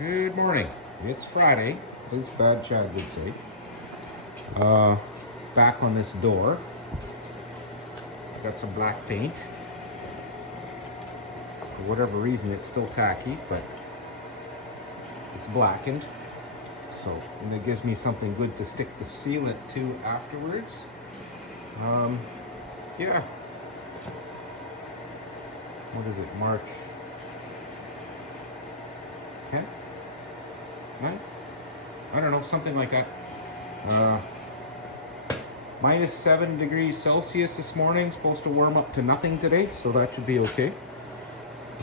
Good morning. It's Friday, as Bad Chad would say. Back on this door. Got some black paint. For whatever reason, it's still tacky, but it's blackened. So, and it gives me something good to stick the sealant to afterwards. Yeah. What is it, March 10th? 9th? I don't know, something like that. Minus 7 degrees Celsius this morning, supposed to warm up to nothing today, so that should be okay.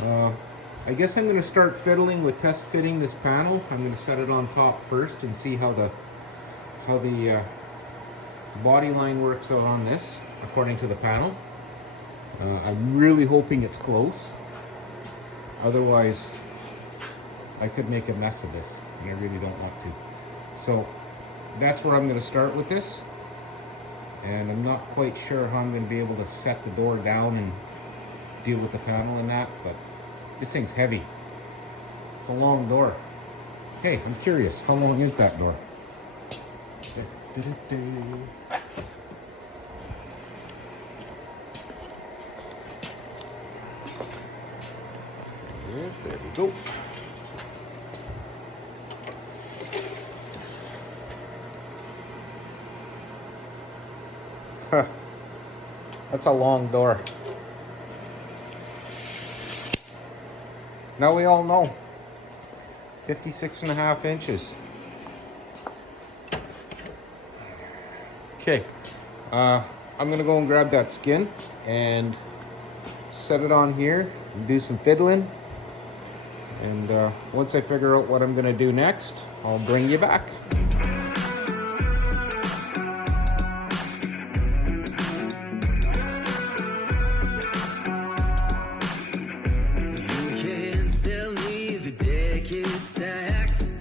I guess I'm going to start fiddling with test fitting this panel. I'm going to set it on top first and see how the body line works out on this according to the panel. I'm really hoping it's close. Otherwise, I could make a mess of this, and I really don't want to. So that's where I'm going to start with this. And I'm not quite sure how I'm going to be able to set the door down and deal with the panel and that, but this thing's heavy. It's a long door. Hey, I'm curious, how long is that door? Yeah, there we go. Huh. That's a long door. Now we all know. 56.5 inches. Okay. I'm gonna go and grab that skin and set it on here and do some fiddling. And once I figure out what I'm gonna do next, I'll bring you back. Stacked.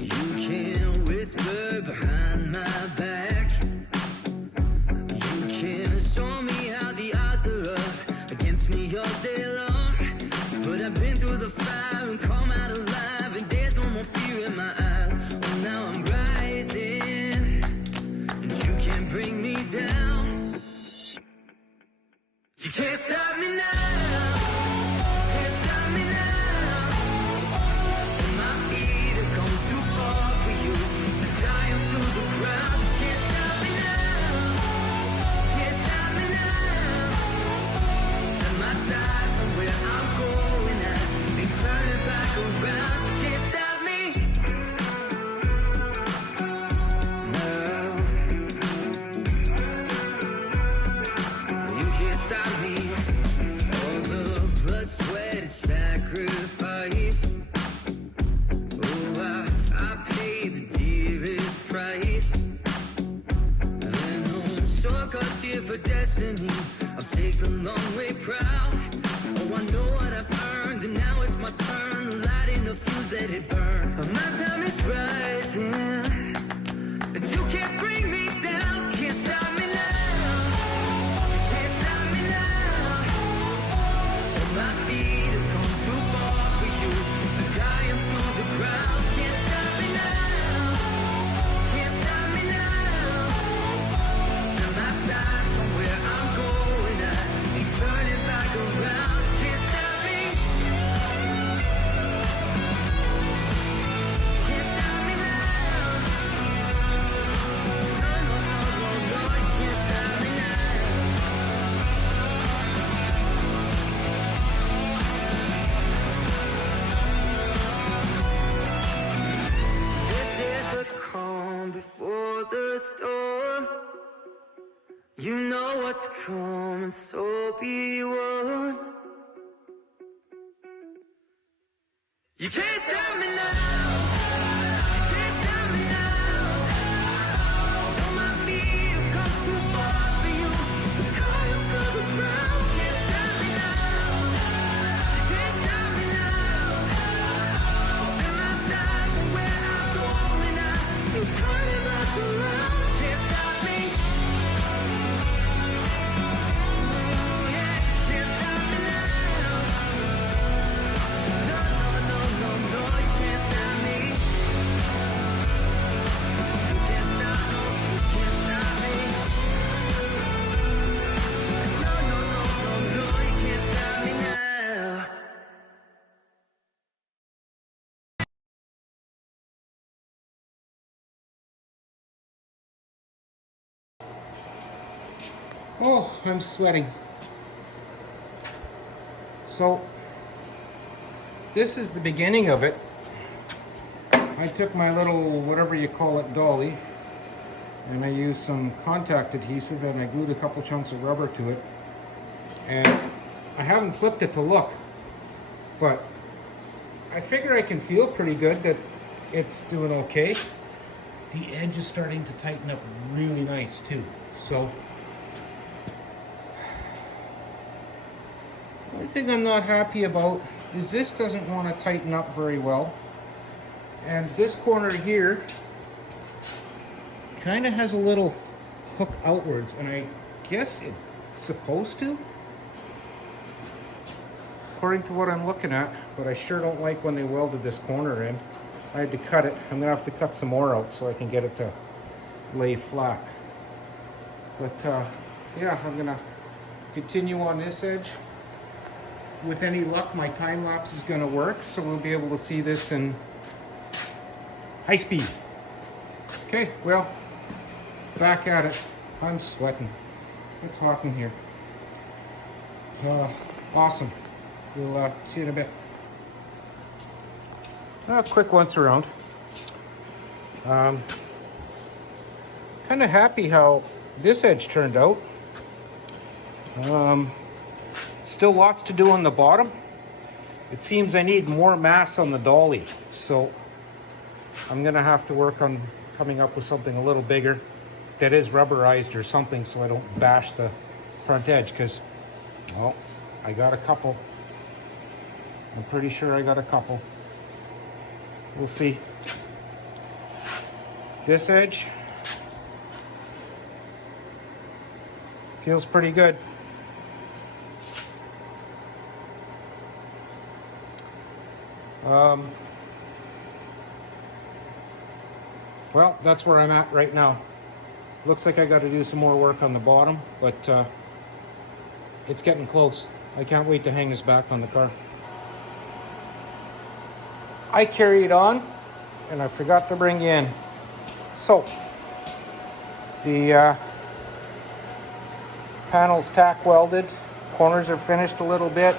You can whisper behind my back. You can show me how the odds are up against me all day long. But I've been through the fire and come out alive, and there's no more fear in my eyes. Oh, now I'm rising, and you can't bring me down. You can't stop me now. For destiny, I'll take the long way proud. Oh, I know what I've earned, and now it's my turn. Lighting the fuse, let it burn. My time is rising, and you can't bring me down. Can't stop me now. Can't stop me now. And my feet have come too far for you to tie them to the ground. Can't stop me now. Can't stop me now. Set my side. Turning back around, can't stop me. Can't stop me now. No, no, no, no, no, you can't stop me now. This is the calm before the storm. You know what's coming, so be warned. You can't stop me now. You can't stop me now. Though my feet have come too far for you to tie them to the ground. Can't stop me now. You can't stop me now. Set my sights on where I'm going now. You're turning back around. Can't stop me. Can't stop me now. No, no, no, no, no. Oh, I'm sweating. So, this is the beginning of it. I took my little, whatever you call it, dolly, and I used some contact adhesive and I glued a couple chunks of rubber to it. And I haven't flipped it to look, but I figure I can feel pretty good that it's doing okay. The edge is starting to tighten up really nice too. So, the only thing I'm not happy about is this doesn't want to tighten up very well. And this corner here kind of has a little hook outwards, and I guess it's supposed to, according to what I'm looking at, but I sure don't like when they welded this corner in. I had to cut it. I'm gonna have to cut some more out so I can get it to lay flat. But yeah, I'm gonna continue on this edge. With any luck, my time lapse is gonna work, so we'll be able to see this in high speed. Okay, well, back at it. I'm sweating. It's hot in here. Awesome. We'll see you in a bit. A quick once around. Kind of happy how this edge turned out. Still lots to do on the bottom. It seems I need more mass on the dolly, so I'm gonna have to work on coming up with something a little bigger that is rubberized or something so I don't bash the front edge, because, well, I got a couple. I'm pretty sure I got a couple. We'll see. This edge feels pretty good. Well, that's where I'm at right now. Looks like I got to do some more work on the bottom, but it's getting close. I can't wait to hang this back on the car. I carried on, and I forgot to bring you in. So, the panel's tack welded. Corners are finished a little bit.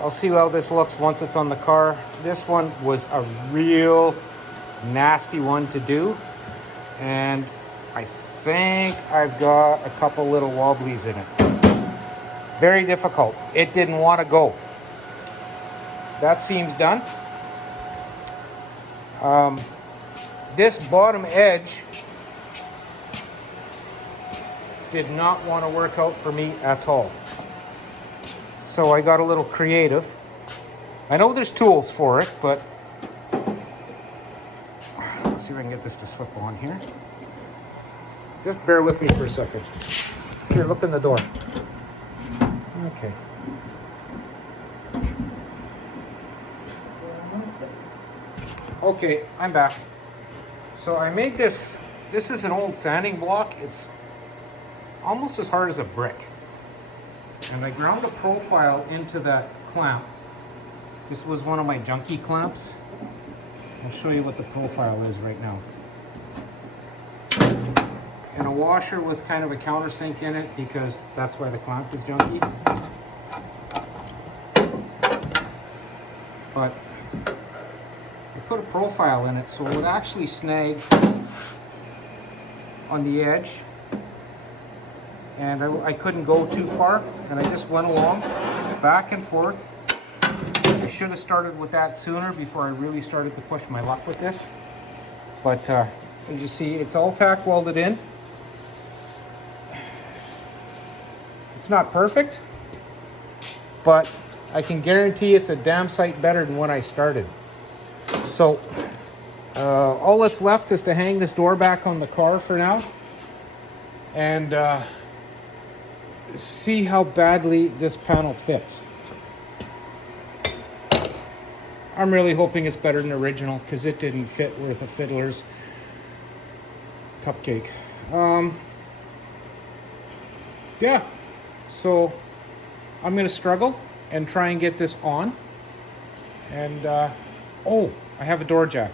I'll see how this looks once it's on the car. This one was a real nasty one to do, and I think I've got a couple little wobblies in it. Very difficult. It didn't want to go. That seam's done. This bottom edge did not want to work out for me at all. So I got a little creative. I know there's tools for it, but let's see if I can get this to slip on here. Just bear with me for a second. Here, look in the door. Okay. Okay, I'm back. So I made this. This is an old sanding block. It's almost as hard as a brick. And I ground a profile into that clamp. This was one of my junky clamps. I'll show you what the profile is right now. And a washer with kind of a countersink in it, because that's why the clamp is junky. But I put a profile in it so it would actually snag on the edge, and I couldn't go too far, and I just went along back and forth. I should have started with that sooner before I really started to push my luck with this, but as you see, it's all tack welded in. It's not perfect, but I can guarantee it's a damn sight better than when I started. So all that's left is to hang this door back on the car for now, and see how badly this panel fits. I'm really hoping it's better than original, because it didn't fit worth a fiddler's cupcake. Yeah, so I'm going to struggle and try and get this on. And oh, I have a door jack.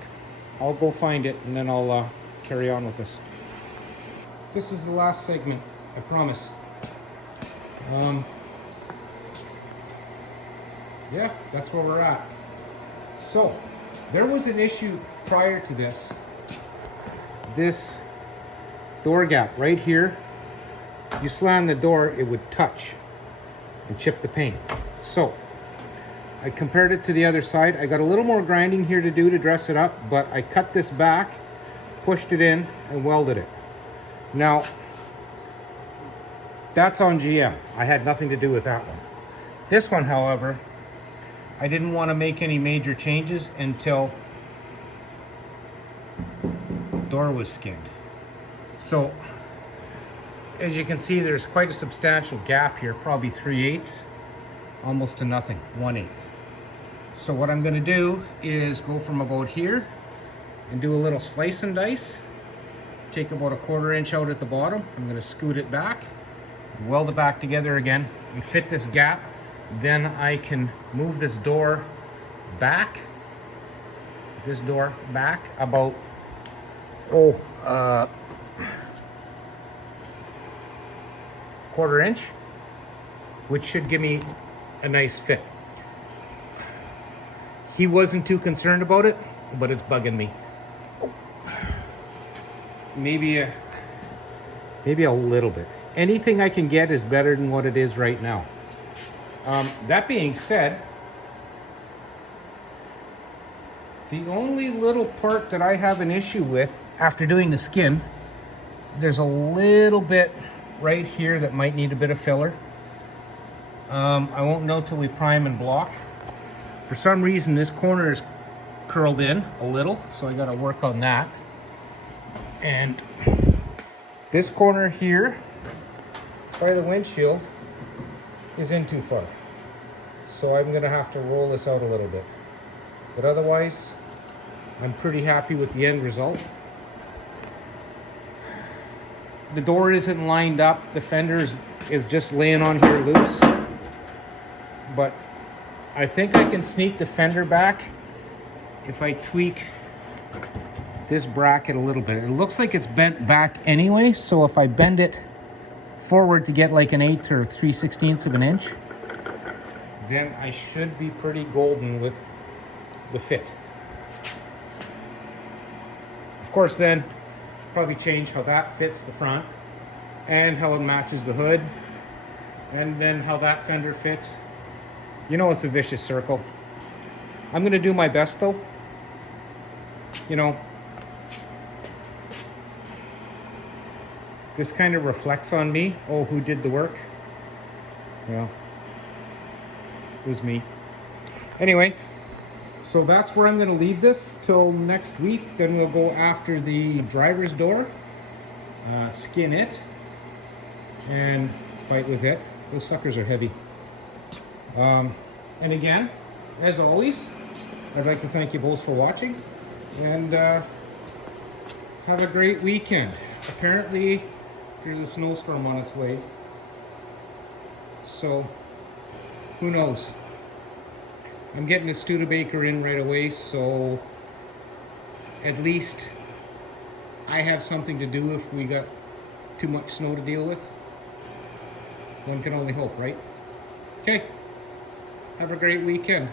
I'll go find it, and then I'll carry on with this. This is the last segment. I promise. Yeah, that's where we're at. So, there was an issue prior to this. This door gap right here, you slam the door, it would touch and chip the paint. So, I compared it to the other side. I got a little more grinding here to do to dress it up, but I cut this back, pushed it in, and welded it. Now, that's on GM. I had nothing to do with that one. This one, however, I didn't want to make any major changes until the door was skinned. So, as you can see, there's quite a substantial gap here, probably 3/8, almost to nothing, 1/8. So what I'm going to do is go from about here and do a little slice and dice. Take about a 1/4 inch out at the bottom. I'm going to scoot it back, weld it back together again, and fit this gap. Then I can move this door back, about, 1/4 inch, which should give me a nice fit. He wasn't too concerned about it, but it's bugging me. Maybe a little bit. Anything I can get is better than what it is right now. That being said, the only little part that I have an issue with after doing the skin, there's a little bit right here that might need a bit of filler. I won't know till we prime and block. For some reason, this corner is curled in a little, so I got to work on that. And this corner here by the windshield is in too far, so I'm going to have to roll this out a little bit. But otherwise, I'm pretty happy with the end result. The door isn't lined up. The fender is just laying on here loose. But I think I can sneak the fender back if I tweak this bracket a little bit. It looks like it's bent back anyway, so if I bend it forward to get like an 1/8 or 3/16 of an inch, then I should be pretty golden with the fit. Of course, then probably change how that fits the front and how it matches the hood, and then how that fender fits. You know, it's a vicious circle. I'm going to do my best though. You know, this kind of reflects on me. Oh, who did the work? Well, it was me. Anyway, so that's where I'm going to leave this till next week. Then we'll go after the driver's door, skin it, and fight with it. Those suckers are heavy. And again, as always, I'd like to thank you both for watching, and have a great weekend. Apparently, there's a snowstorm on its way, so who knows? I'm getting a Studebaker in right away, so at least I have something to do if we got too much snow to deal with. One can only hope, right? Okay. Have a great weekend.